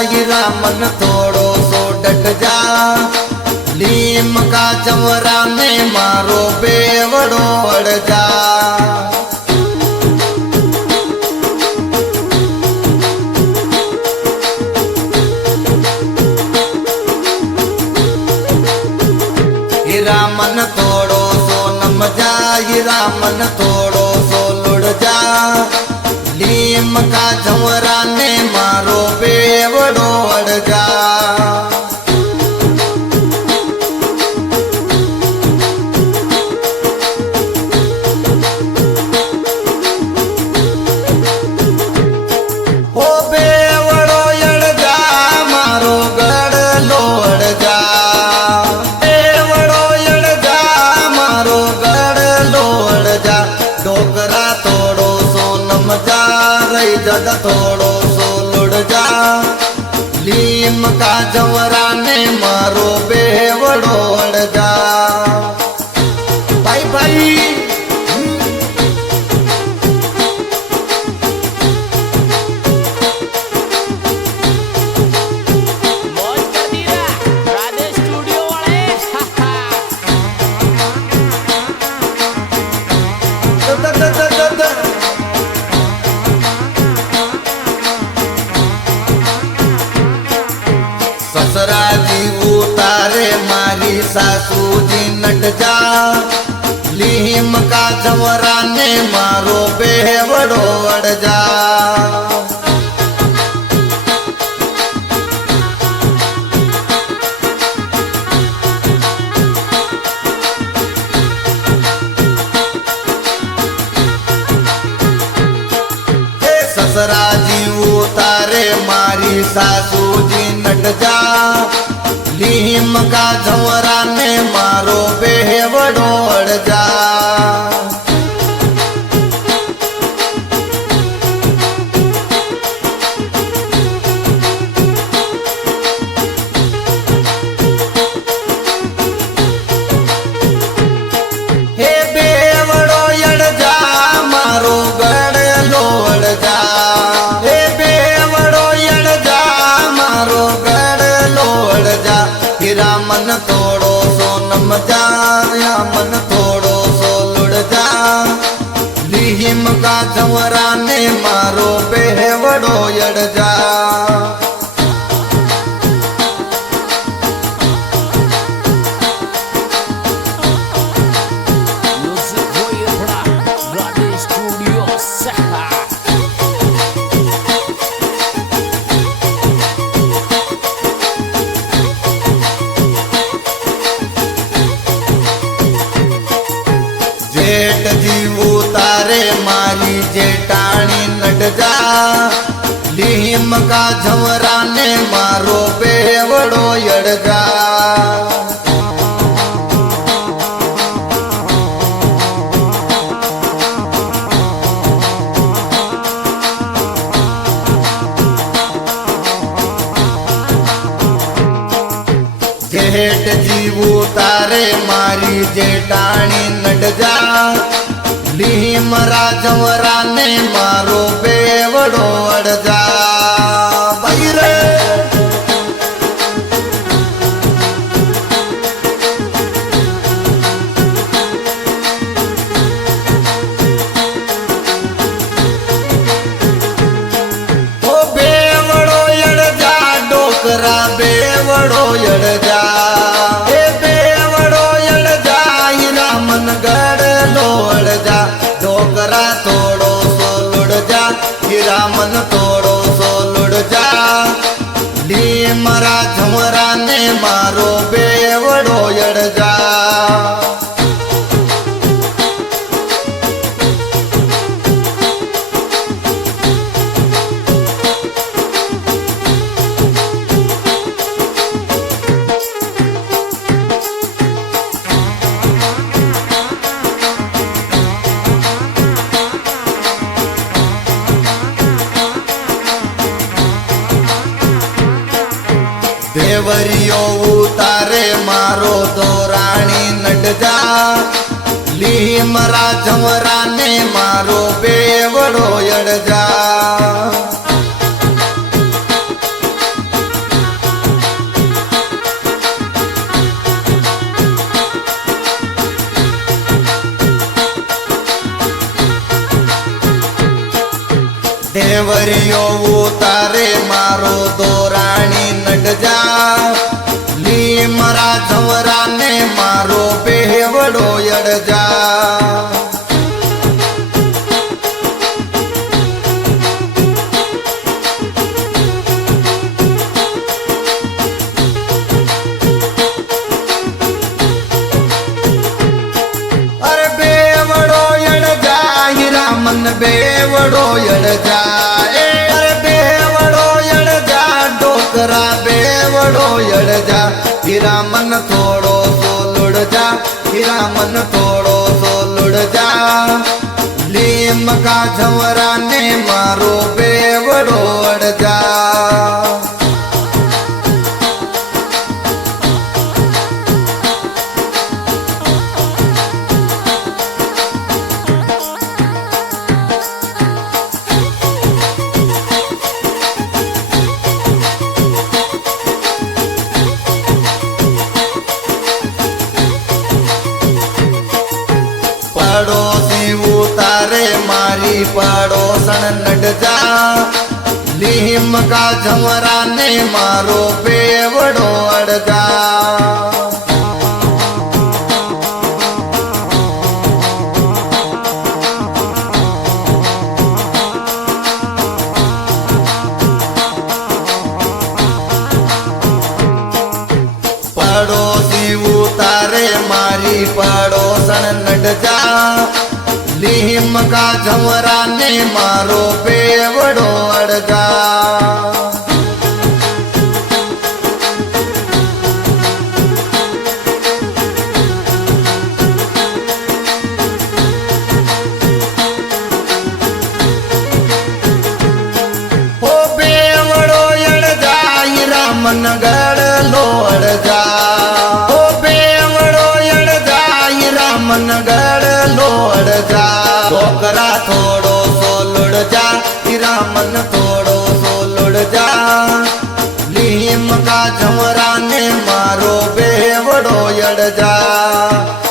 हीरा मन थोड़ो सो डट जा। लीम का चमरा ने मारो बेवड़ो अड़ जा। हीरा मन थोड़ो सो नम जा, हीरा मन थोड़ो सो लुड़ जा। लीम का चमरा ने मारो बेवड़ो अड़ जा। जद थोड़ो सो लुड़ जा। लीम का जवरा ने मारो बेवड़ो अड़ जा। भाई भाई मौज कर दी रा राधे स्टूडियो वाले। ससरा जी उतारे मारी सासू जी नट जा। लीम का जवरा ने मारो बेवड़ो अड़ जा। ससरा जी उतारे मारी सासू जी नट जा। लीम का झवरा ने मारो बेवड़ो अड़ जा। हे बेवड़ो अड़ जा मारो गड़लो अड़ जा। हे बेवड़ो अड़ जा मारो गड़लो अड़ जा। हीरा मन थोड़ो सो नम जा, या मन थोड़ो सो लुड़ जा। लीम का जवरा ने मारो बेवड़ो अड़ जा। म्यूजिक हो ये बड़ा राधे स्टूडियो सहा। जेठ जी उतारे मारी जेठानी नट जा। लीम का झवरा ने मारो बेवड़ो अड़ जा। जेठ जी उतारे मारी जेठानी नट जा। लीम राजवरा ने मारो बेवड़ो अड़ जा। भाई रे ओ बेवड़ो अड़ जा, डोकरा बेवड़ो अड़ जा। हे बेवड़ो अड़ जा, हीरा मन गड़लो अड़ जा। डोकरा थोड़ो सो लुड़ जा, हीरा मन थोड़ो सो लुड़ जा। लीम रा झमरा ने मारो बेवड़ो अड़ जा। देवरियो उतारे मारो दौरानी नट जा। लीम राजवरा ने मारो बेवड़ो अड़ जा। નેવરિયો ઉતારે મારો દોરાણી નડજા લીમરા જવરાને મારો બેવડો અડજા બેવડો અડજા અરે બેવડો અડજા ડોકરા બેવડો અડજા હીરામન થોડો સોલુડજા હીરામન થોડો સોલુડજા લીમકા જવરાને મારો બેવડો અડજા પડોશી ઉતારે મારી પડોસણ નડજા લીમકા જમરાને મારો બેવડો અડજા પડોશી ઉતારે મારી પડોસણ નડજા લીમકા જમરાને મારો બેવડો અડજા હો બેવડો અડજા હીરામન ગળલો અડજા હો બેવડો અડજા હીરામન ગળલો અડજા ડોકરા થોડો સોલુડજા હીરામન થોડો સોલુડજા લીમકા જમરાને મારો બેવડો અડજા